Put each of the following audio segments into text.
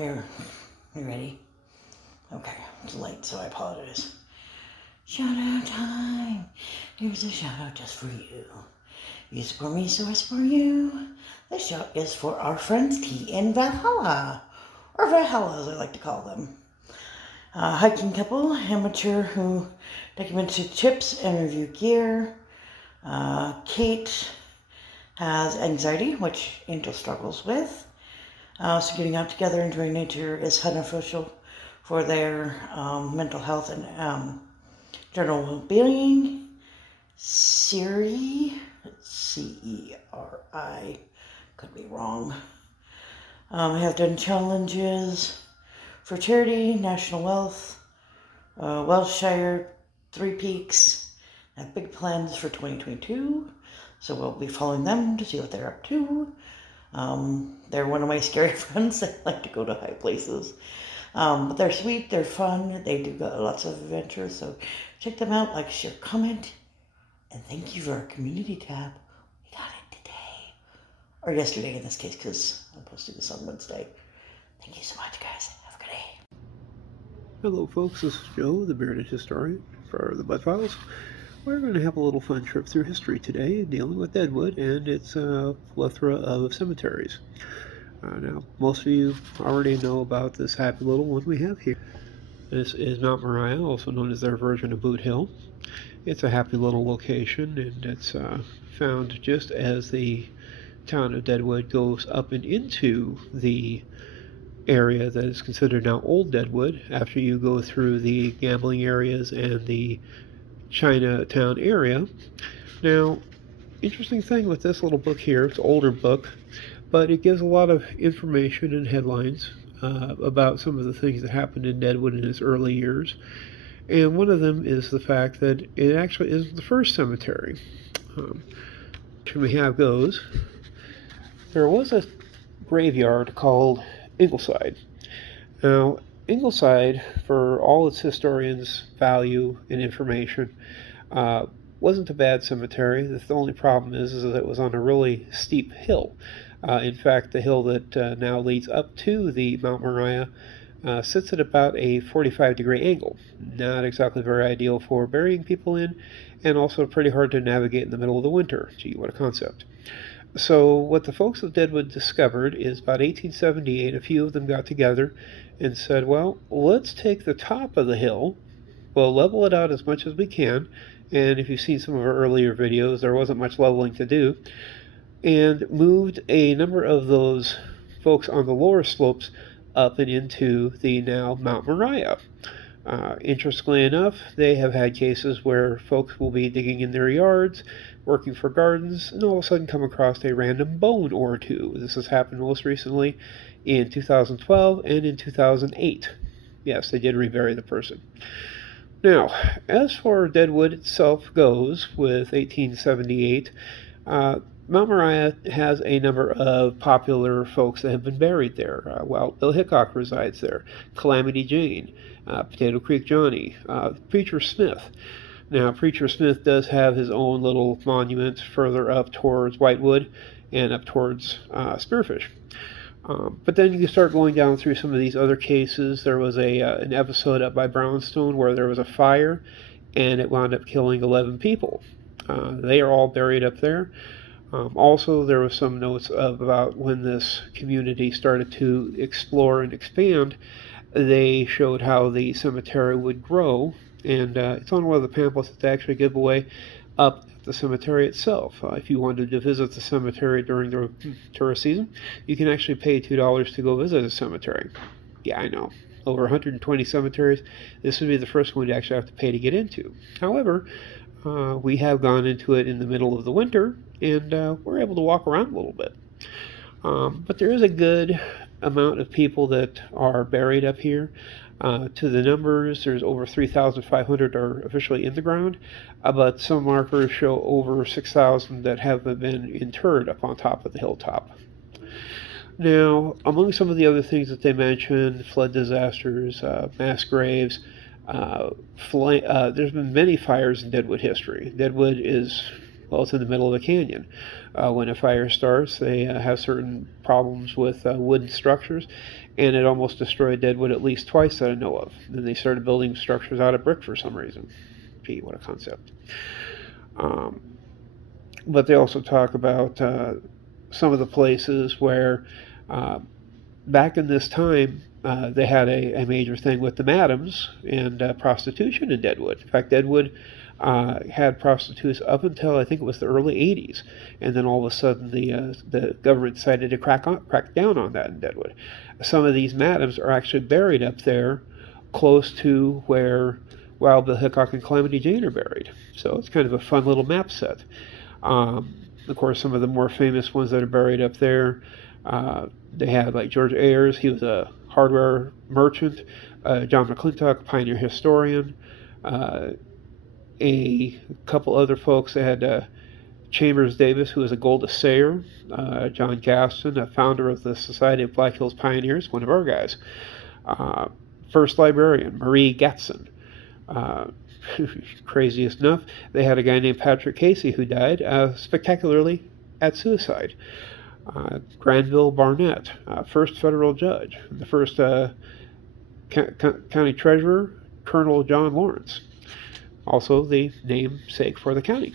You ready? Okay, it's late, so I apologize. Shout out time. Here's a shout out just for you. You support me, so I support you. This shout is for our friends T in Valhalla, or Valhalla as I like to call them. Hiking couple, amateur who documented trips and review gear. Kate has anxiety, which Angel struggles with. So getting out together and enjoying nature is beneficial for their mental health and general well-being. Ceri, C-E-R-I, could be wrong. Have done challenges for charity, national wealth, Welshire, Three Peaks, have big plans for 2022. So we'll be following them to see what they're up to. They're one of my scary friends. They like to go to high places. But they're sweet, they're fun, they do lots of adventures, so check them out, like, share, comment, and thank you for our community tab. We got it today, or yesterday in this case, because I posted this on Wednesday. Thank you so much, guys. Have a good day. Hello folks, this is Joe, the bearded historian for the Bud Files. We're going to have a little fun trip through history today, dealing with Deadwood and its plethora of cemeteries. Now, most of you already know about this happy little one we have here. This is Mount Mariah, also known as their version of Boot Hill. It's a happy little location, and it's found just as the town of Deadwood goes up and into the area that is considered now Old Deadwood, after you go through the gambling areas and the Chinatown area. Now, interesting thing with this little book here, it's an older book, but it gives a lot of information and headlines about some of the things that happened in Deadwood in its early years. And one of them is the fact that it actually isn't the first cemetery. We have goes, there was a graveyard called Ingleside. Now, Ingleside, for all its historians' value and information, wasn't a bad cemetery. The only problem is that it was on a really steep hill. In fact, the hill that now leads up to the Mount Mariah sits at about a 45-degree angle. Not exactly very ideal for burying people in, and also pretty hard to navigate in the middle of the winter. Gee, what a concept. So what the folks of Deadwood discovered is about 1878, a few of them got together and said, well, let's take the top of the hill, we'll level it out as much as we can, and if you've seen some of our earlier videos, there wasn't much leveling to do, and moved a number of those folks on the lower slopes up and into the now Mount Mariah. Interestingly enough, they have had cases where folks will be digging in their yards, working for gardens, and all of a sudden come across a random bone or two. This has happened most recently in 2012 and in 2008. Yes, they did rebury the person. Now, as for Deadwood itself goes, with 1878, Mount Mariah has a number of popular folks that have been buried there. Well, Bill Hickok resides there, Calamity Jane, Potato Creek Johnny, Preacher Smith. Now, Preacher Smith does have his own little monument further up towards Whitewood and up towards Spearfish. But then you start going down through some of these other cases. There was an episode up by Brownstone where there was a fire, and it wound up killing 11 people. They are all buried up there. Also, there was some notes about when this community started to explore and expand. They showed how the cemetery would grow, and it's on one of the pamphlets that they actually give away up at the cemetery itself. If you wanted to visit the cemetery during the tourist season, you can actually pay $2 to go visit a cemetery. Yeah, I know. Over 120 cemeteries. This would be the first one you actually have to pay to get into. However, we have gone into it in the middle of the winter, and we're able to walk around a little bit. But there is a good amount of people that are buried up here. To the numbers, there's over 3,500 are officially in the ground, but some markers show over 6,000 that have been interred up on top of the hilltop. Now, among some of the other things that they mentioned, flood disasters, mass graves, there's been many fires in Deadwood history. Deadwood is Well, it's in the middle of a canyon. When a fire starts, they have certain problems with wooden structures, and it almost destroyed Deadwood at least twice that I know of. Then they started building structures out of brick for some reason. Gee, what a concept. But they also talk about some of the places where back in this time they had a major thing with the madams and prostitution in Deadwood. In fact, Deadwood had prostitutes up until I think it was the early 80s, and then all of a sudden the government decided to crack down on that in Deadwood. Some of these madams are actually buried up there close to where Wild Bill Hickok and Calamity Jane are buried. So it's kind of a fun little map set. Of course, some of the more famous ones that are buried up there, they have like George Ayers. He was a hardware merchant. John McClintock, pioneer historian. A couple other folks. They had Chambers Davis, who was a gold assayer. John Gaston, a founder of the Society of Black Hills Pioneers, one of our guys. First librarian, Marie Gatson. Craziest enough, they had a guy named Patrick Casey who died spectacularly at suicide. Granville Barnett, first federal judge. The first county treasurer, Colonel John Lawrence. Also the namesake for the county.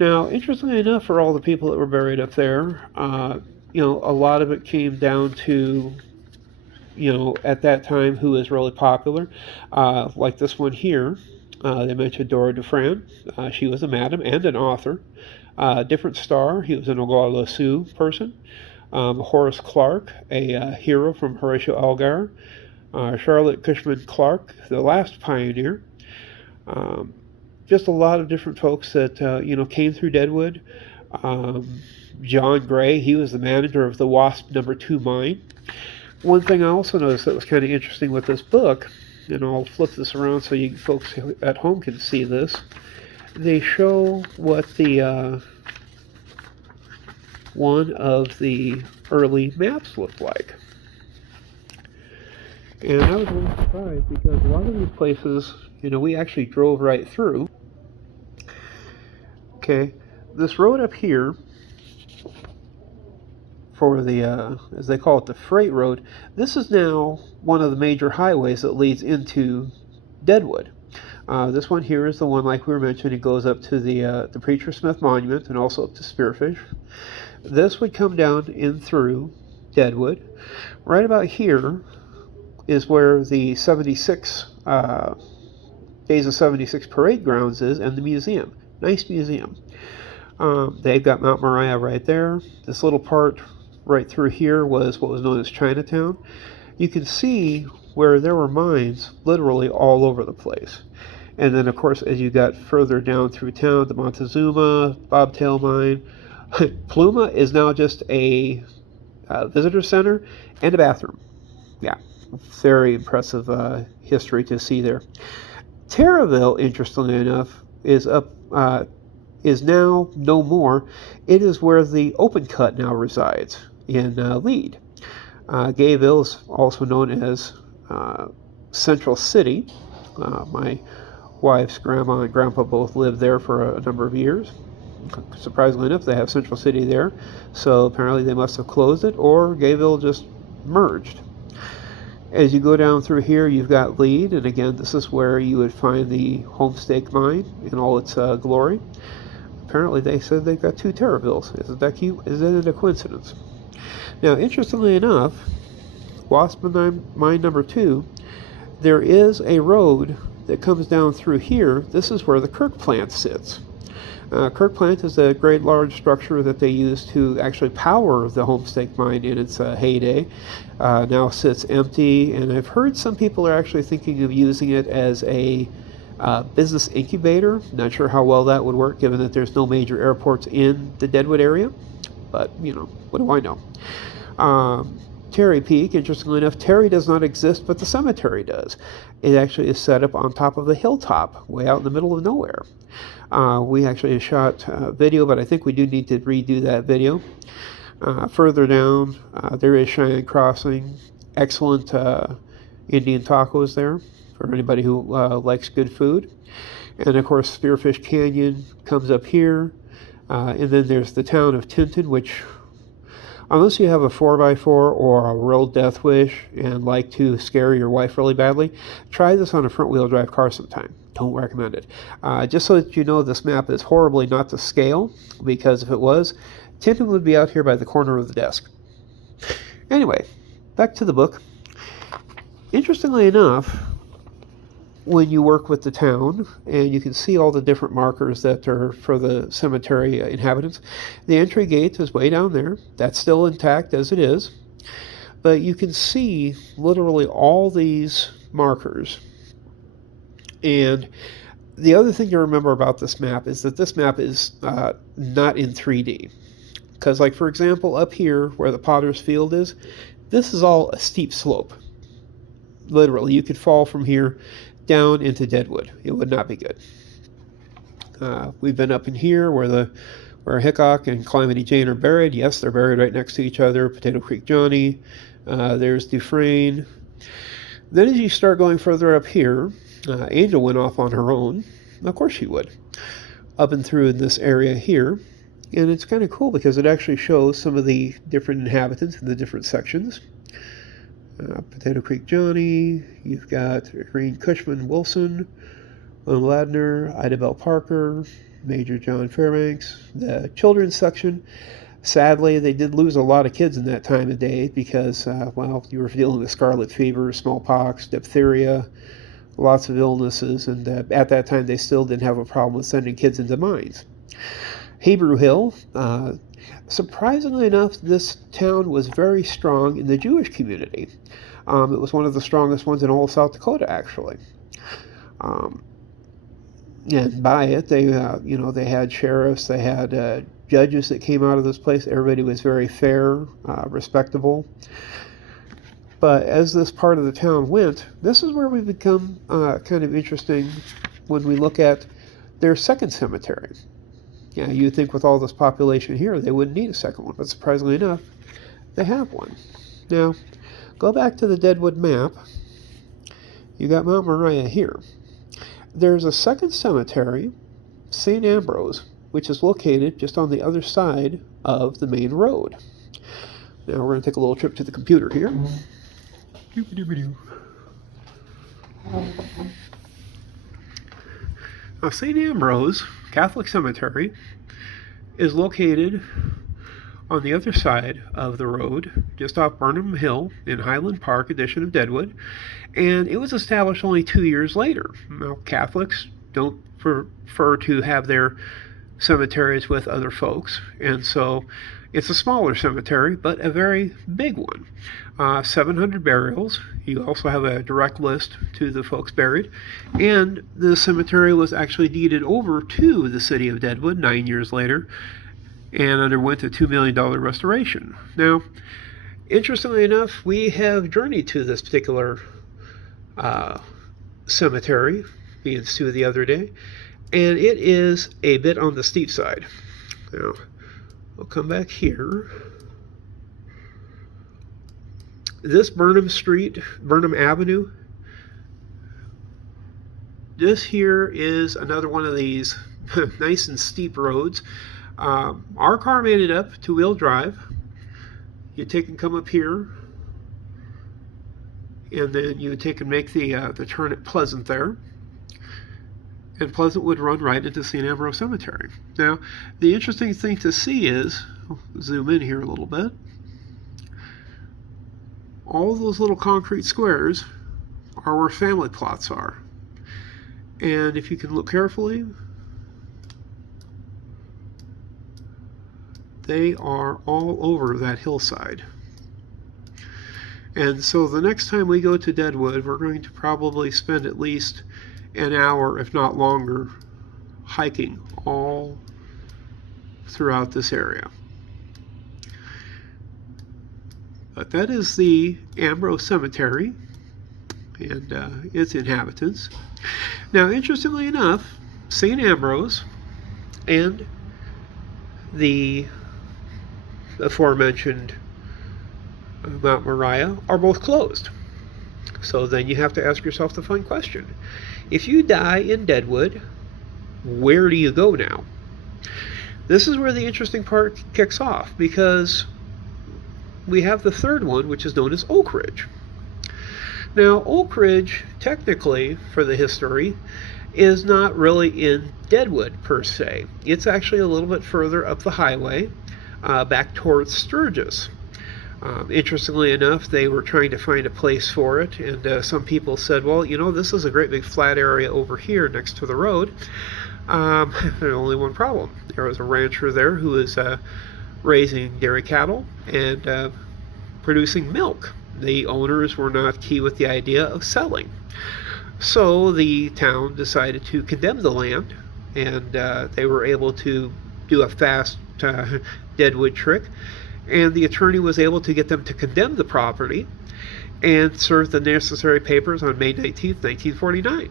Now, interestingly enough, for all the people that were buried up there, a lot of it came down to, at that time, who was really popular. Like this one here, they mentioned Dora Dufran. She was a madam and an author. Different star, he was an Oglala Sioux person. Horace Clark, a hero from Horatio Algar. Charlotte Cushman Clark, the last pioneer. Just a lot of different folks that came through Deadwood. John Gray, he was the manager of the Wasp No. 2 mine. One thing I also noticed that was kind of interesting with this book, and I'll flip this around so you folks at home can see this. They show what the one of the early maps looked like. And I was really surprised because a lot of these places, we actually drove right through. Okay, this road up here for the, as they call it, the freight road, this is now one of the major highways that leads into Deadwood. This one here is the one, like we were mentioning, it goes up to the Preacher Smith Monument and also up to Spearfish. This would come down in through Deadwood. Right about here is where the 76 Days of 76 parade grounds is, and the museum. Nice museum. They've got Mount Mariah right there. This little part right through here was what was known as Chinatown. You can see where there were mines literally all over the place. And then, of course, as you got further down through town, the Montezuma, Bobtail Mine. Pluma is now just a visitor center and a bathroom. Yeah, very impressive history to see there. Terraville, interestingly enough, is now no more. It is where the Open Cut now resides in Lead. Gayville is also known as Central City. My wife's grandma and grandpa both lived there for a number of years. Surprisingly enough, they have Central City there, so apparently they must have closed it, or Gayville just merged. As you go down through here, you've got Lead, and again, this is where you would find the Homestake Mine in all its glory. Apparently, they said they've got 2 Terravilles. Isn't that cute? Is it a coincidence? Now, interestingly enough, Wasp Mine No. 2, there is a road that comes down through here. This is where the Kirk plant sits. Kirk plant is a great large structure that they used to actually power the Homestake Mine in its heyday. Now sits empty, and I've heard some people are actually thinking of using it as a business incubator. Not sure how well that would work, given that there's no major airports in the Deadwood area. But, what do I know? Terry Peak, interestingly enough, Terry does not exist, but the cemetery does. It actually is set up on top of a hilltop, way out in the middle of nowhere. We actually shot video, but I think we do need to redo that video. Further down, there is Cheyenne Crossing. Excellent Indian tacos there for anybody who likes good food. And of course, Spearfish Canyon comes up here. And then there's the town of Tinton, which, unless you have a 4x4 or a real death wish and like to scare your wife really badly, try this on a front-wheel drive car sometime. Don't recommend it. Just so that you know, this map is horribly not to scale, because if it was, Tinton would be out here by the corner of the desk. Anyway, back to the book. Interestingly enough, when you work with the town and you can see all the different markers that are for the cemetery inhabitants, the entry gate is way down there. That's still intact as it is. But you can see literally all these markers. And the other thing to remember about this map is that this map is not in 3D. Because, like, for example, up here where the Potter's Field is, this is all a steep slope. Literally, you could fall from here down into Deadwood. It would not be good. We've been up in here where Hickok and Calamity Jane are buried. Yes, they're buried right next to each other. Potato Creek Johnny. There's Dufresne. Then as you start going further up here, Angel went off on her own. Of course she would. Up and through this area here. And it's kind of cool because it actually shows some of the different inhabitants in the different sections. Potato Creek Johnny, you've got Green Cushman Wilson, Lynn Ladner, Ida Bell Parker, Major John Fairbanks. The children's section, sadly, they did lose a lot of kids in that time of day because, well, you were dealing with scarlet fever, smallpox, diphtheria, lots of illnesses, and at that time they still didn't have a problem with sending kids into mines. Hebrew Hill, surprisingly enough, this town was very strong in the Jewish community. It was one of the strongest ones in all of South Dakota, actually. And by it, they had sheriffs, they had judges that came out of this place. Everybody was very fair, respectable. But as this part of the town went, this is where we become kind of interesting when we look at their second cemetery. Yeah, you'd think with all this population here, they wouldn't need a second one, but surprisingly enough, they have one. Now, go back to the Deadwood map. You got Mount Mariah here. There's a second cemetery, St. Ambrose, which is located just on the other side of the main road. Now, we're going to take a little trip to the computer here. Now, St. Ambrose Catholic Cemetery is located on the other side of the road, just off Burnham Hill in Highland Park, edition of Deadwood, and it was established only 2 years later. Now, Catholics don't prefer to have their cemeteries with other folks, and so it's a smaller cemetery, but a very big one. 700 burials. You also have a direct list to the folks buried. And the cemetery was actually deeded over to the city of Deadwood 9 years later and underwent a $2 million restoration. Now, interestingly enough, we have journeyed to this particular cemetery, me and Sue the other day, and it is a bit on the steep side. Now, we'll come back here. This Burnham Avenue, this here is another one of these nice and steep roads. Our car made it up two-wheel drive. You take and come up here, and then you take and make the turn at Pleasant there. And Pleasant would run right into St. Ambrose Cemetery. Now, the interesting thing to see is, zoom in here a little bit, all those little concrete squares are where family plots are. And if you can look carefully, they are all over that hillside. And so the next time we go to Deadwood, we're going to probably spend at least an hour, if not longer, hiking all throughout this area. But that is the Ambrose Cemetery and its inhabitants. Now, interestingly enough, St. Ambrose and the aforementioned Mount Mariah are both closed. So then you have to ask yourself the fun question. If you die in Deadwood, where do you go now? This is where the interesting part kicks off, because we have the third one, which is known as Oakidge. Now, Oakidge, technically, for the history, is not really in Deadwood per se. It's actually a little bit further up the highway, back towards Sturgis. Interestingly enough, they were trying to find a place for it, and some people said, well, you know, this is a great big flat area over here next to the road. There's only one problem. There was a rancher there who was raising dairy cattle and producing milk. The owners were not key with the idea of selling. So the town decided to condemn the land, and they were able to do a fast Deadwood trick, and the attorney was able to get them to condemn the property and serve the necessary papers on May 19th, 1949.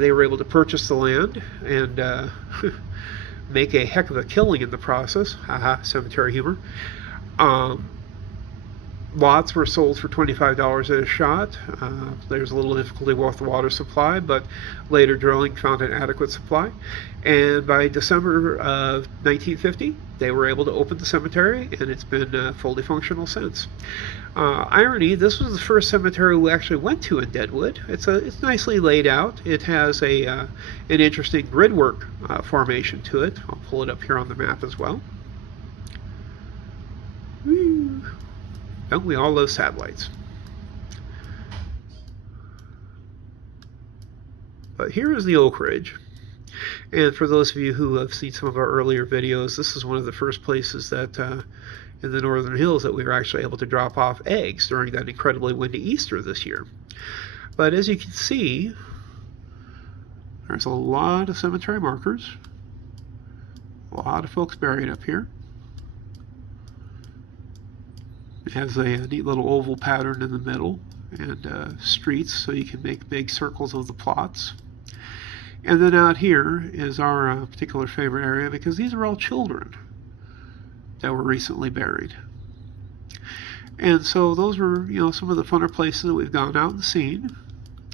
They were able to purchase the land and make a heck of a killing in the process. Haha, cemetery humor. Lots were sold for $25 at a shot. There's a little difficulty with the water supply, but later drilling found an adequate supply. And by December of 1950, they were able to open the cemetery, and it's been fully functional since. Irony, this was the first cemetery we actually went to in Deadwood. It's nicely laid out. It has an interesting gridwork formation to it. I'll pull it up here on the map as well. Woo. Don't we all love satellites? But here is the Oakidge. And for those of you who have seen some of our earlier videos, this is one of the first places that in the Northern Hills that we were actually able to drop off eggs during that incredibly windy Easter this year. But as you can see, there's a lot of cemetery markers. A lot of folks buried up here. It has a neat little oval pattern in the middle, and streets so you can make big circles of the plots. And then out here is our particular favorite area, because these are all children that were recently buried. And so those were, you know, some of the funner places that we've gone out and seen.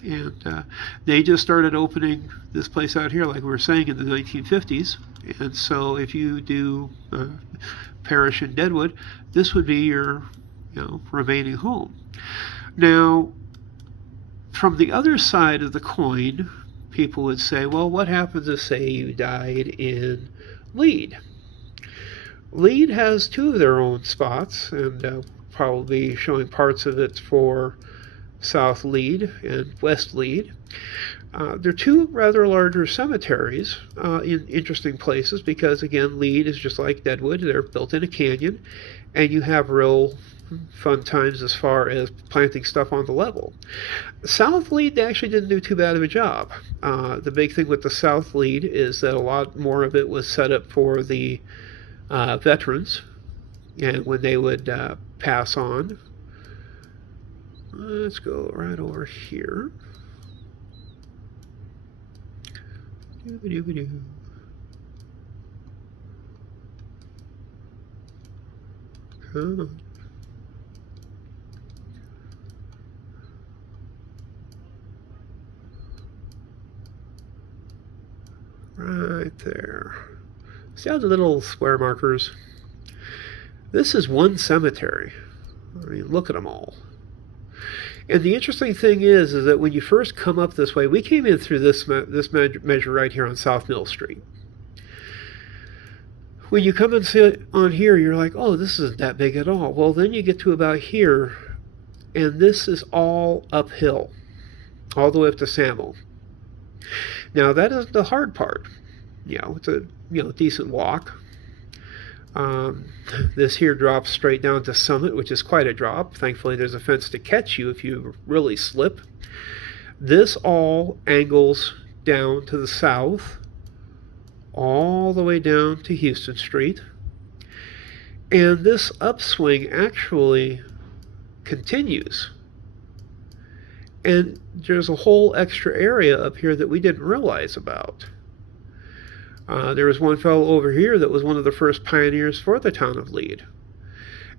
And they just started opening this place out here, like we were saying, in the 1950s. And so if you do parish in Deadwood, this would be your, you know, remaining home. Now, from the other side of the coin, people would say, well, what happens if, say, you died in Lead? Lead has two of their own spots, and probably showing parts of it for South Lead and West Lead. They're two rather larger cemeteries in interesting places, because, again, Lead is just like Deadwood. They're built in a canyon, and you have real fun times as far as planting stuff on the level. South Lead actually didn't do too bad of a job. The big thing with the South Lead is that a lot more of it was set up for the veterans, and when they would pass on. Let's go right over here. Doo-ba-doo-ba-doo. Come on. Right there. See all the little square markers? This is one cemetery. I mean, look at them all. And the interesting thing is that when you first come up this way, we came in through this measure right here on South Mill Street. When you come and see it on here, you're like, oh, this isn't that big at all. Well, then you get to about here, and this is all uphill, all the way up to Samuel. Now, that is the hard part. You know, it's a decent walk. This here drops straight down to Summit, which is quite a drop. Thankfully, there's a fence to catch you if you really slip. This all angles down to the south, all the way down to Houston Street. And this upswing actually continues. And there's a whole extra area up here that we didn't realize about. There was one fellow over here that was one of the first pioneers for the town of Lead.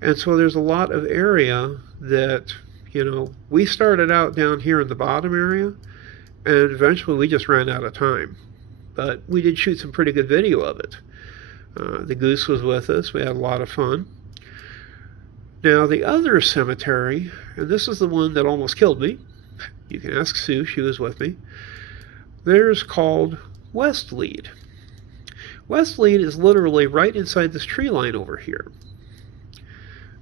And so there's a lot of area that, we started out down here in the bottom area, and eventually we just ran out of time. but we did shoot some pretty good video of it. The goose was with us. We had a lot of fun. Now, the other cemetery, and this is the one that almost killed me. You can ask Sue, she was with me. There's called West Lead. West Lead is literally right inside this tree line over here.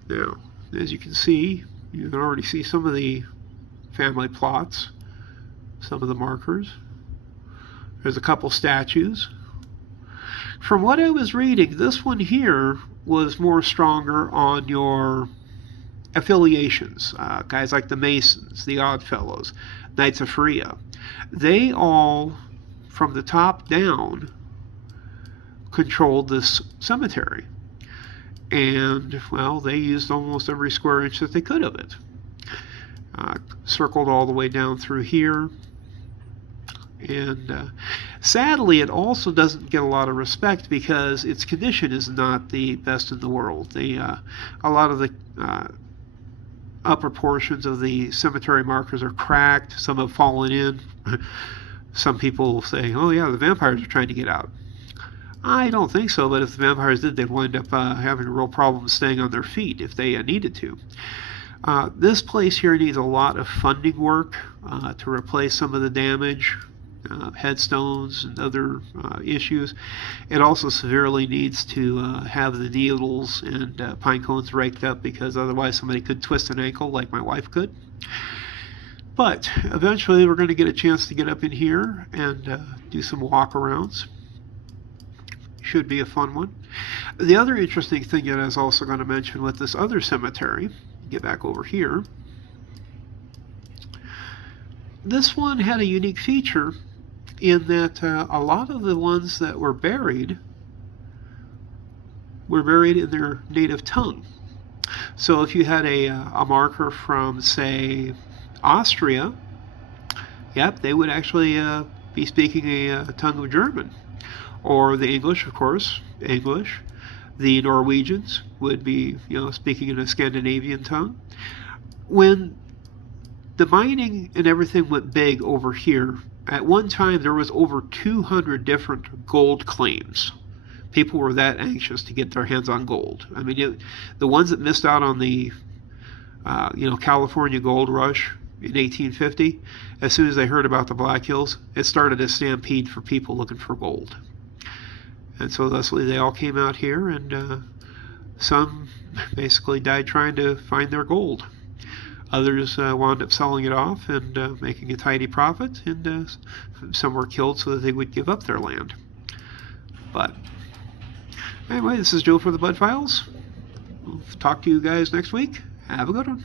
Now, as you can see, you can already see some of the family plots, some of the markers. There's a couple statues. From what I was reading, this one here was more stronger on your affiliations. Guys like the Masons, the Oddfellows, Knights of Phrygia. They all, from the top down, controlled this cemetery. And, well, they used almost every square inch that they could of it. Circled all the way down through here. And sadly, it also doesn't get a lot of respect because its condition is not the best in the world. A lot of the upper portions of the cemetery markers are cracked. Some have fallen in. Some people say, oh yeah, the vampires are trying to get out. I don't think so, but if the vampires did, they'd wind up having a real problem staying on their feet if they needed to. This place here needs a lot of funding work to replace some of the damage. Headstones and other issues. It also severely needs to have the needles and pine cones raked up because otherwise somebody could twist an ankle like my wife could. But eventually we're going to get a chance to get up in here and do some walk-arounds. Should be a fun one. The other interesting thing that I was also going to mention with this other cemetery, get back over here, this one had a unique feature in that a lot of the ones that were buried in their native tongue. So if you had a marker from, say, Austria, yep, they would actually be speaking a tongue of German. Or the English, of course, English. The Norwegians would be, speaking in a Scandinavian tongue. When the mining and everything went big over here, at one time there was over 200 different gold claims. People were that anxious to get their hands on gold. I mean, the ones that missed out on the California gold rush in 1850, as soon as they heard about the Black Hills, it started a stampede for people looking for gold. And so thusly they all came out here, and some basically died trying to find their gold. Others wound up selling it off and making a tidy profit, and some were killed so that they would give up their land. But anyway, this is Joe for the Bud Files. We'll talk to you guys next week. Have a good one.